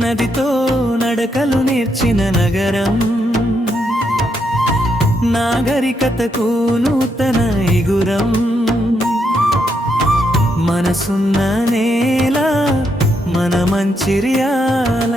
నదితో నడకలు నేర్చిన నగరం, నాగరికతకు నూతన ఇగురం. మనసున్న నేల మన మంచిర్యాల.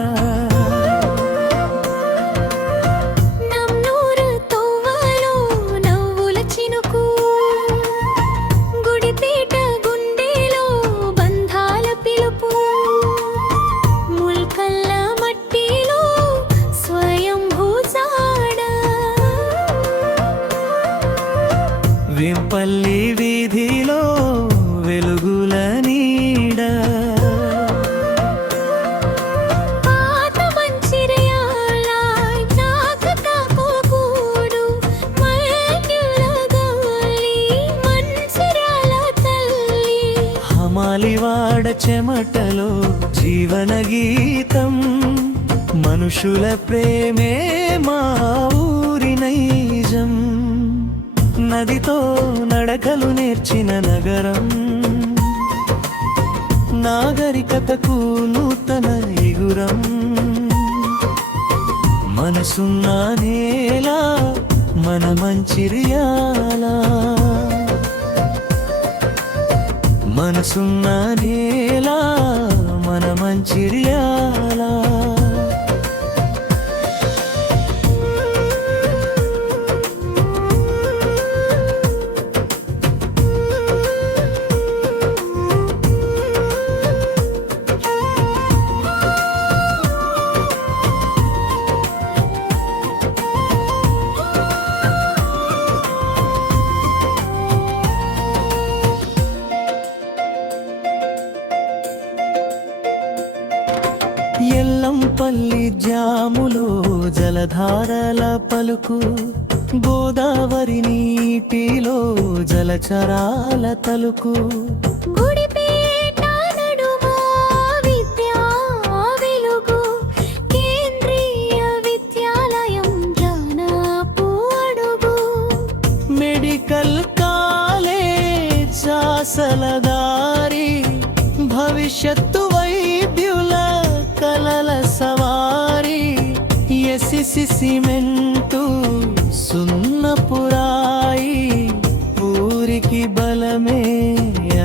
వేంపల్లి వీధిలో వెలుగుల నీడ, పాత మంచిర్యాల చాకతాకోడు మల్యుల గాలి మంచిర్యాల తల్లి. హమాలివాడ చెమటలో జీవన గీతం, మనుషుల ప్రేమే మా ఊరి నైజం. నదితో నడకలు నేర్చిన నగరం, నాగరికతకు నూతన ఇగురం. మనసున్న నేల మన మంచిర్యాల. మనసున్న నేల మన మంచిర్యాల. ఎల్లంపల్లి జాములో జలధారల పలుకు, గోదావరి నీటిలో జలచరాల తలుకు. గుడిపేట నడుమ విద్యా వెలుగు, కేంద్రీయ విద్యాలయం జానపు అడుగు. మెడికల్ కాలేజ్ చాసలదారి, భవిష్యత్తు వైద్యుల కలల సవారి. ఎసిసి సిమెంటు సున్నపురాయి, ఊరికి బలమే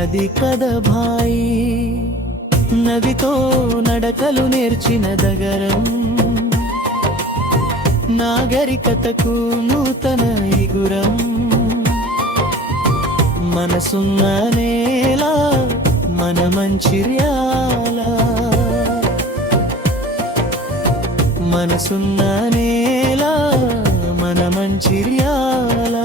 అది కదా భాయి. నదితో నడకలు నేర్చిన నగరం, నాగరికతకు నూతన ఇగురం. మనసున్న నేల మన మంచిర్యాల. మనసున్న నేల మన మంచిర్యాల.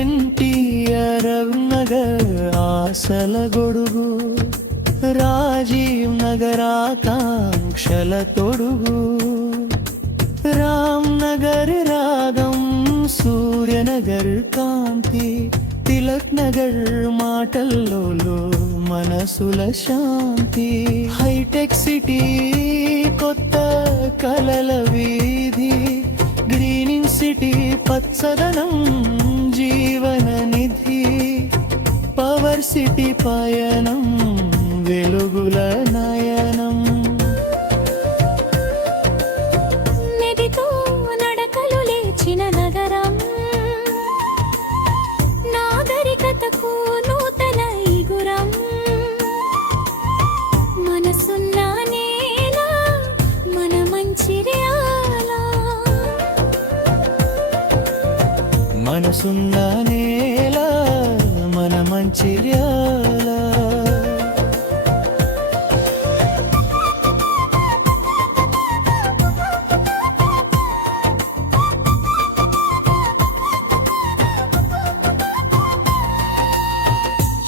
ఎన్టీఆర్ నగర్ ఆశల గొడుగు, రాజీవ్ నగర్ ఆకాంక్షల తొడుగు. రామ్ నగర్ రాగం, సూర్యనగర్ కాంతి, తిలక్ నగర్ మాటల్లో మనసుల శాంతి. హైటెక్ సిటీ కొత్త కలల వీధి, గ్రీనింగ్ సిటీ పచ్చదనం జీవన నిధి. పవర్ సిటీ పయనం వెలుగుల నయనం. నదితో నడకలు లేచిన నగరం, నాగరికతకు నూతన ఇగురం. మనసున్న నేల మన మంచిర్యాల. మనసున్న నేల మన మంచిర్యాల.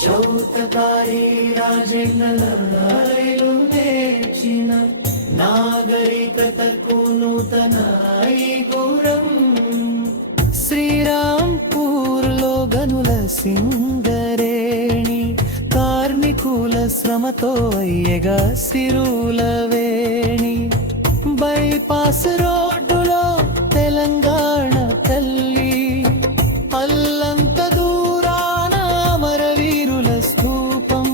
చౌతకారి రాజేంద్రలు నేర్చిన నాగరికతకు నూతన ఐగురం శ్రీరాంపూర్లో గనుల సింగరేణి కార్మికుల శ్రమతో అయ్యగా సిరుల వేణి బైపాస్ రోడ్డులో తెలంగాణ తల్లి అల్లంత దూరాన అమరవీరుల స్తూపం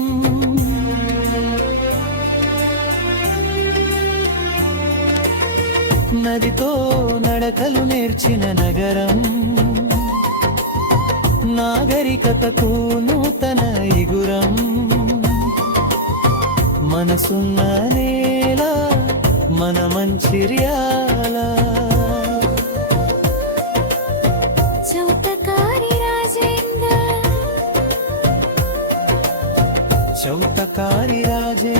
నదితో నడకలు నేర్చిన నగరం నాగరికతకు నూతన ఇగురం మనసున్న నేల మన మంచిర్యాల చౌతకారి రాజేంద్ర చౌతకారి రాజే